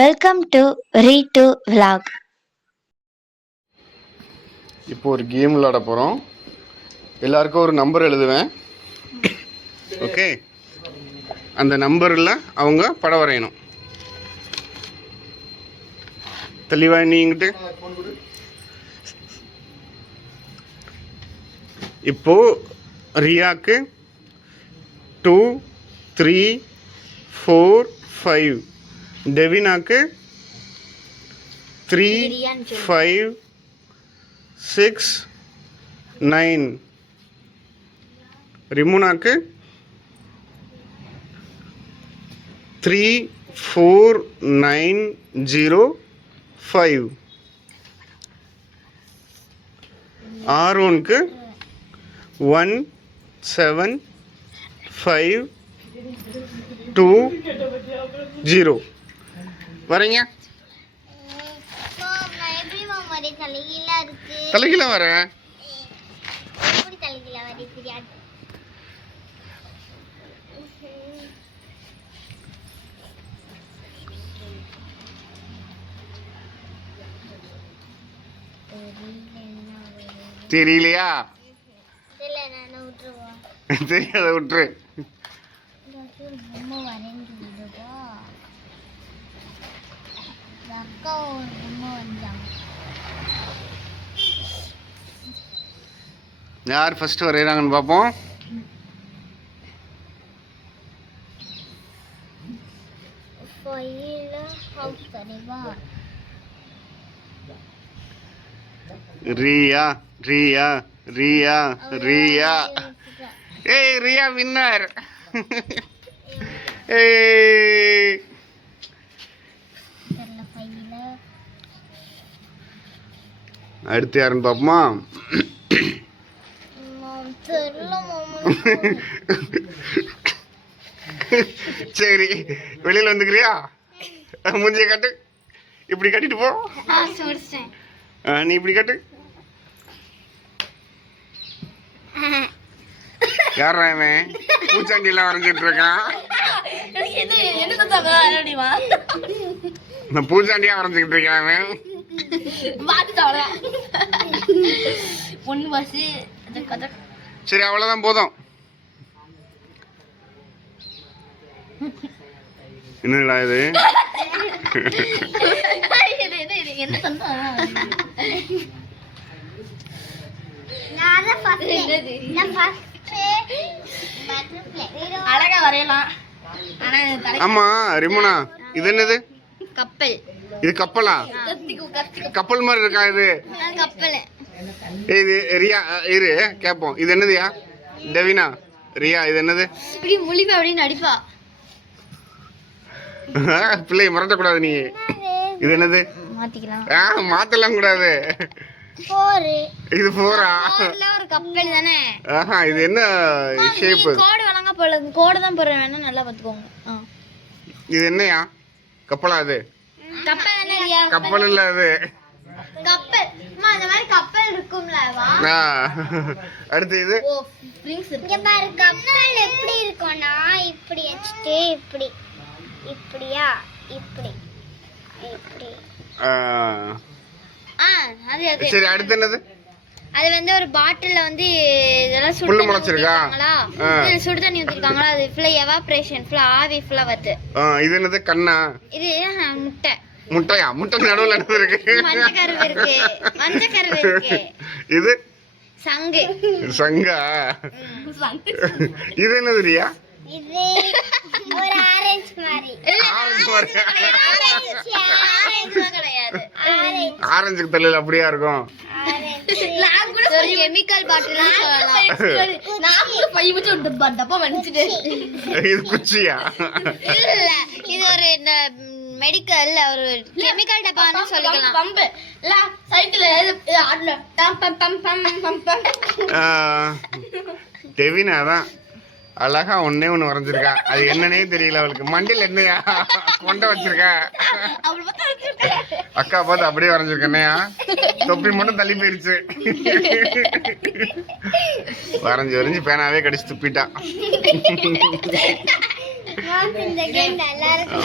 Welcome to ரீ2 vlog. இப்போ ஒரு game விளையாட போகிறோம். எல்லாருக்கும் ஒரு நம்பர் எழுதுவேன். ஓகே, அந்த நம்பரில் அவங்க படம் வரையணும். தெளிவா நீங்கிட்டு இப்போ ரியாக்கு 2 3 4 5, டெவினாக்கு 3 5 6 9, ரிமுனாக்கு 3 4 9 0 5, ஆரோனுக்கு 1 7 5 2 0. வரீங்க? தலைகீழ வர தெரியலையா? தெரியாத விட்டுரு. யார் ஃபர்ஸ்ட் வரைகிறாங்கன்னு பார்ப்போம். ரியா ரியா ரியா ரியா. ஏய், ரியா வின்னர். ஏய், அடுத்து யாருன்னு பார்ப்போமா? சரி, வெளியில வந்துக்கிறியா? மூஞ்சிய காட்டு. இப்படி கட்டிட்டு போ. நீ இப்படி காட்டு. யாரா இவன் பூச்சாண்டிலாம் வரைஞ்சிட்டு இருக்கான்? நான் பூச்சாண்டியா வரைஞ்சிக்கிட்டு இருக்கேன் அவன். சரி, அவ்வளவுதான், போதும். என்னடா இது? ஆமா ரிமுனா, இது என்னது? கப்பல். இது கப்பலா? கப்பல் மாதிரி இருக்கா இது? இது ரியா, இரு கேப்போம். இது என்னதுயா? டெவினா, ரியா, இது என்னது? இப்படி முழிப்பா அப்படின்னு நடிப்பா. பிள்ளைய மறக்கக்கூடாது நீ. இது என்னது? மாத்திக்கலாம். மாத்தலாம் கூடாது. இது போரா? ஒரு கப்பல் தானே. இது என்ன ஷேப்? கோடு வழங்க போல, கோடு தான் போற வேணும், நல்லா பாத்துக்கோங்க. இது என்னயா? கப்பலா? அது கப்பல் தானே ரியா? கப்பல் இல்ல, அது கப்பல். அம்மா, அந்த மாதிரி கப்பல் இருக்கும்ல வா. அடுத்து இது இங்க பாரு, கப்பல் எப்படி இருக்கும்னா இப்படி வச்சிட்டு இப்படி இப்படியா இப்படி இப்படி. அது சரி, அடுத்து என்னது? அது வந்து ஒரு பாட்டில்ல வந்து இதெல்லாம் புல்லு முளைச்சிருக்கா? சுடு தண்ணி ஊத்திருக்காங்களா? அது ஃபுல்லா எவாபரேஷன், ஃபுல்லா ஆவி ஃபுல்லா வருது. இது என்னது? கண்ணா? இது முட்டை. முட்டையா? முட்டை நடுவுல என்ன இருக்கு? மஞ்சள் கருவு இருக்கு, மஞ்சள் கருவு இருக்கு. இது சங்கு. சங்கா? இது என்னது ரியா? இது ஒரு ஆரஞ்சு மாதிரி. ஆரஞ்சு மாதிரி? கிடையாது. ஆரஞ்சுக்கு தலையில அப்படியா இருக்கும்? ஒரு கெமிக்கல் பாட்டில் இது குச்சியா? இல்ல, இது ஒரு இந்த மெடிக்கல் ஒரு கெமிக்கல் டப்பான்னு சொல்லிக்கலாம். பம்பு இல்ல, சைக்கிள். டெவினா தான் அழகா ஒன்னே ஒண்ணு வரைஞ்சிருக்கா. அது என்னன்னே தெரியல அவளுக்கு. மண்டியில் என்னையா கொண்ட வச்சிருக்க? அக்கா பார்த்து அப்படியே வரைஞ்சிருக்கேன்னையா. தொப்பி மட்டும் தள்ளி போயிருச்சு. வரைஞ்சி வரைஞ்சி பேனாவே கடிச்சு துப்பிட்டா. இந்த கேம் நல்லா இருக்கு.